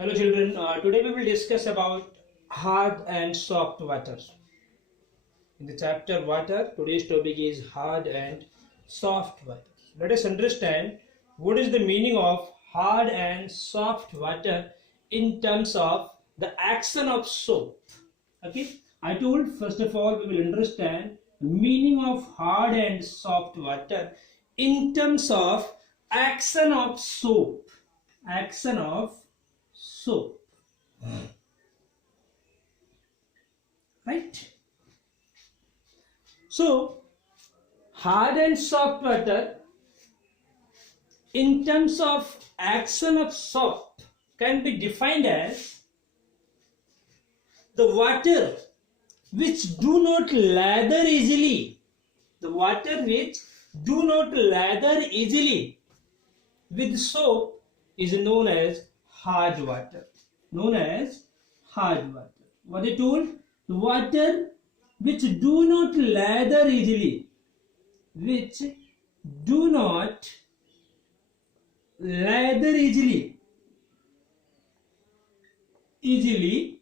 Hello children, today we will discuss about hard and soft water. In the chapter water, today's topic is hard and soft water. Let us understand what is the meaning of hard and soft water in terms of the action of soap. Okay, I told first of all we will understand the meaning of hard and soft water in terms of action of soap. Action of soap. Right? So, hard and soft water in terms of action of soap can be defined as the water which do not lather easily. The water which do not lather easily with soap is known as hard water. Known as hard water. What I told? The water which do not lather easily. Which do not lather easily. Easily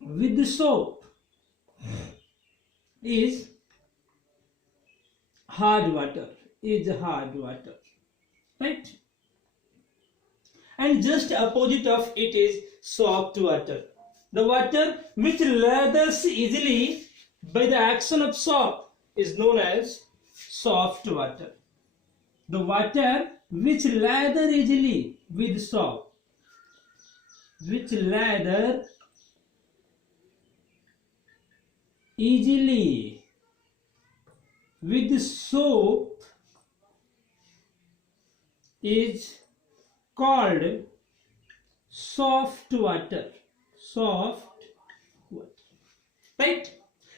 with the soap is hard water. Is hard water. Right? And just opposite of it is soft water. The water which lathers easily by the action of soap is known as soft water. The water which lather easily with soap, which lather easily with soap is called soft water. Soft water. Right?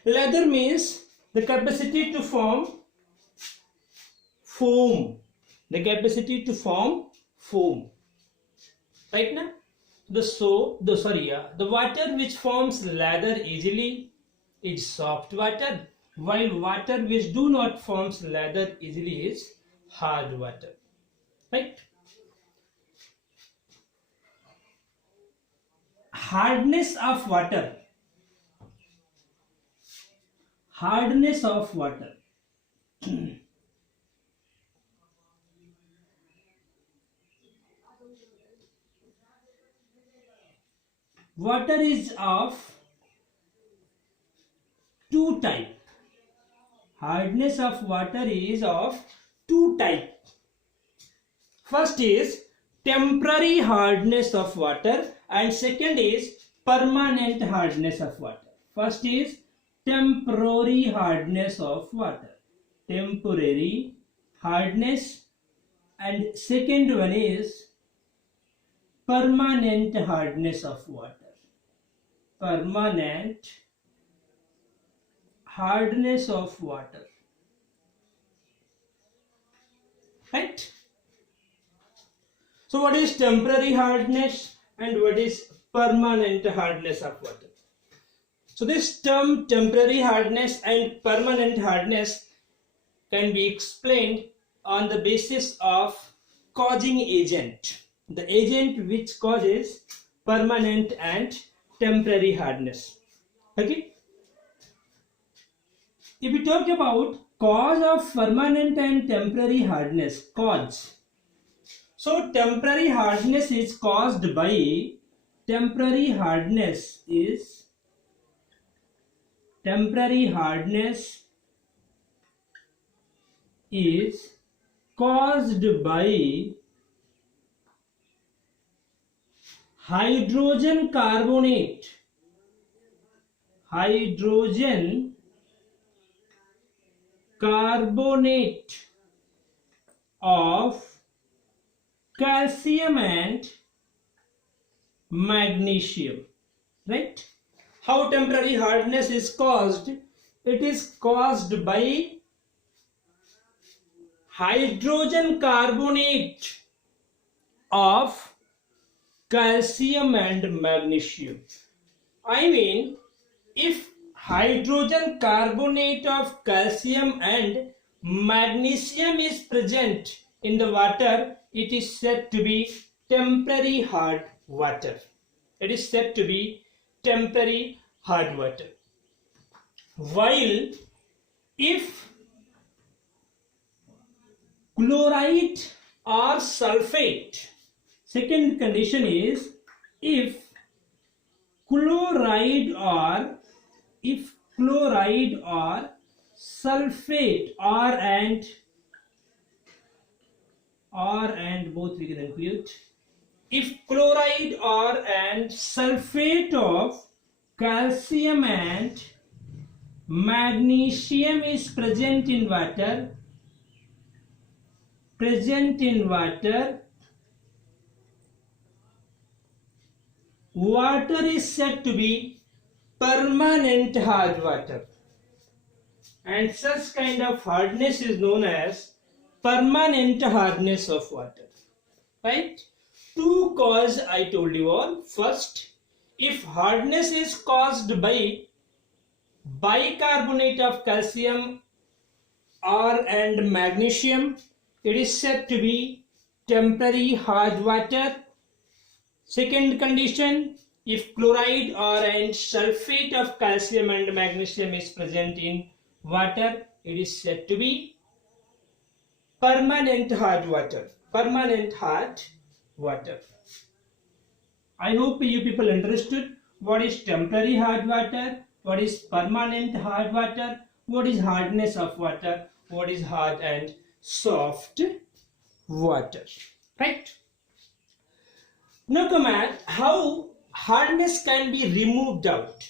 Lather means the capacity to form foam. The capacity to form foam. Right now? The water which forms lather easily is soft water, while water which do not forms lather easily is hard water. Right? Hardness of water. Hardness of water. Water is of two types. Hardness of water is of two types. First is temporary hardness of water and second is permanent hardness of water. First is temporary hardness of water. Temporary hardness, and second one is permanent hardness of water. Permanent hardness of water. Right? So what is temporary hardness and what is permanent hardness of water? So this term temporary hardness and permanent hardness can be explained on the basis of causing agent. The agent which causes permanent and temporary hardness. Okay? If we talk about cause of permanent and temporary hardness, cause. So temporary hardness is caused by temporary hardness is caused by hydrogen carbonate of calcium and magnesium. Right? How temporary hardness is caused? It is caused by hydrogen carbonate of calcium and magnesium. I mean, if hydrogen carbonate of calcium and magnesium is present in the water, it is said to be temporary hard water. It is said to be temporary hard water. While if chloride or sulfate, second condition is if chloride or sulfate or and both we can include. If chloride or and sulfate of calcium and magnesium is present in water, water is said to be permanent hard water, and such kind of hardness is known as permanent hardness of water. Right? Two causes I told you all. First, if hardness is caused by bicarbonate of calcium or and magnesium, it is said to be temporary hard water. Second condition, if chloride or and sulfate of calcium and magnesium is present in water, it is said to be permanent hard water. I hope you people understood what is temporary hard water, what is permanent hard water, what is hardness of water, what is hard and soft water. Right? Now come at how hardness can be removed out.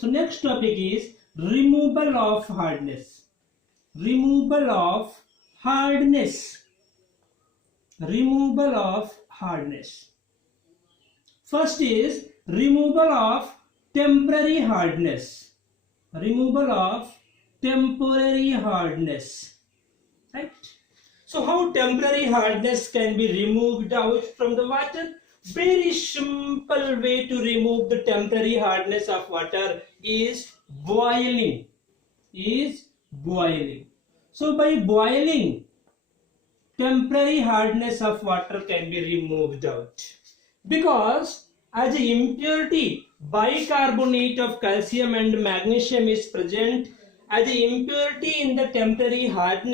So next topic is removal of hardness. First is removal of temporary hardness. Right? So how temporary hardness can be removed out from the water? Very simple way to remove the temporary hardness of water is boiling. So by boiling, temporary hardness of water can be removed out. Because as an impurity, bicarbonate of calcium and magnesium is present as an impurity in the temporary hard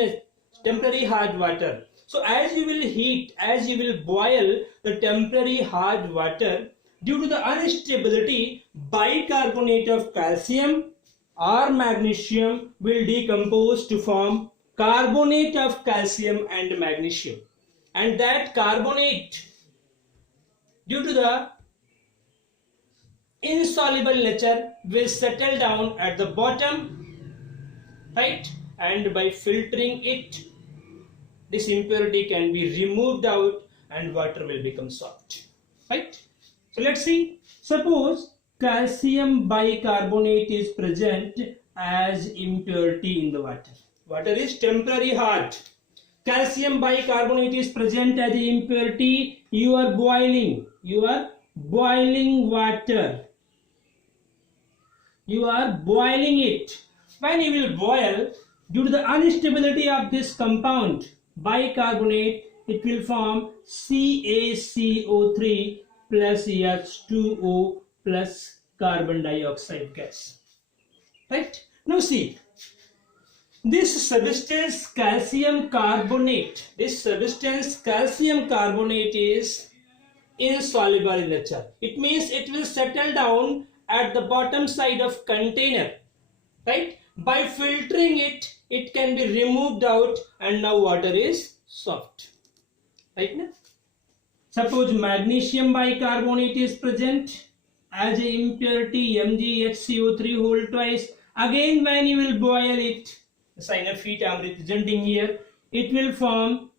water. So as you will boil the temporary hard water, due to the instability, bicarbonate of calcium or magnesium will decompose to form carbonate of calcium and magnesium, and that carbonate, due to the insoluble nature, will settle down at the bottom, right? And by filtering it, this impurity can be removed out and water will become soft. Right? So let's see. Suppose calcium bicarbonate is present as impurity in the water. Water is temporary hard. Calcium bicarbonate is present as impurity. You are boiling water. You are boiling it. When you will boil, due to the instability of this compound, bicarbonate, it will form CaCO3 plus H2O plus carbon dioxide gas. Right? Now see, this substance calcium carbonate is insoluble in nature. It means it will settle down at the bottom side of container. Right? By filtering it, it can be removed out and now water is soft. Right now? Suppose magnesium bicarbonate is present as a impurity MgHCO3 whole twice. Again when you will boil it, the sign of heat I am representing here, it will form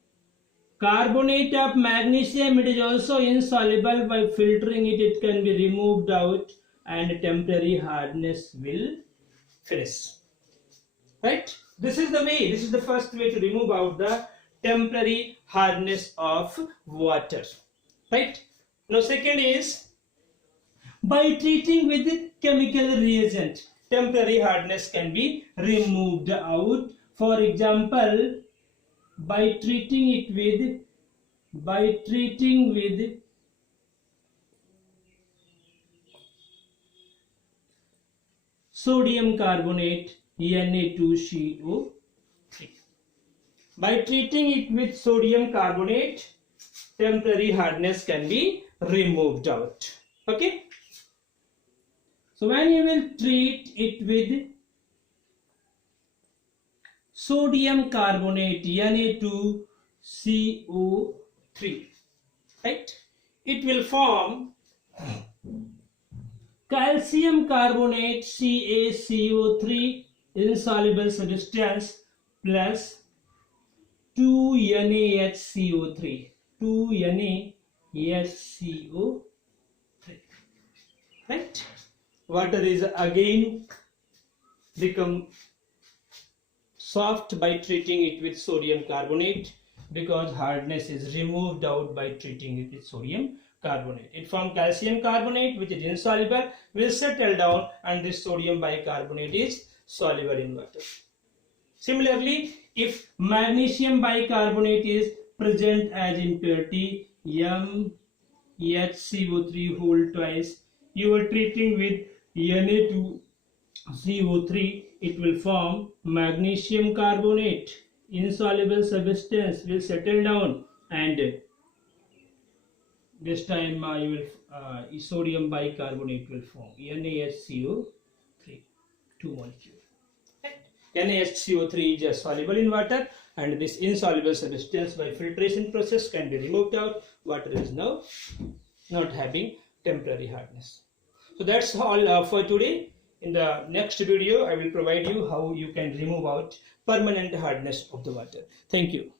carbonate of magnesium. It is also insoluble. By filtering it, it can be removed out and temporary hardness will finish. Right? This is the first way to remove out the temporary hardness of water. Right? Now second is by treating with the chemical reagent, temporary hardness can be removed out. For example, by treating it with by treating with sodium carbonate Na2CO3. By treating it with sodium carbonate, temporary hardness can be removed out. Okay. So when you will treat it with sodium carbonate Na2CO3, right, it will form calcium carbonate CaCO3 insoluble substance plus 2NaHCO3, 2NaHCO3, right. Water is again become soft by treating it with sodium carbonate, because hardness is removed out by treating it with sodium carbonate. It forms calcium carbonate, which is insoluble, will settle down, and this sodium bicarbonate is soluble in water. Similarly, if magnesium bicarbonate is present as impurity MHCO3 whole twice, you are treating with Na2CO3, it will form magnesium carbonate, insoluble substance will settle down, and this time you will sodium bicarbonate will form NaHCO3, 2 molecule. NaHCO3 is just soluble in water, and this insoluble substance by filtration process can be removed out. Water is now not having temporary hardness. So that's all for today. In the next video, I will provide you how you can remove out permanent hardness of the water. Thank you.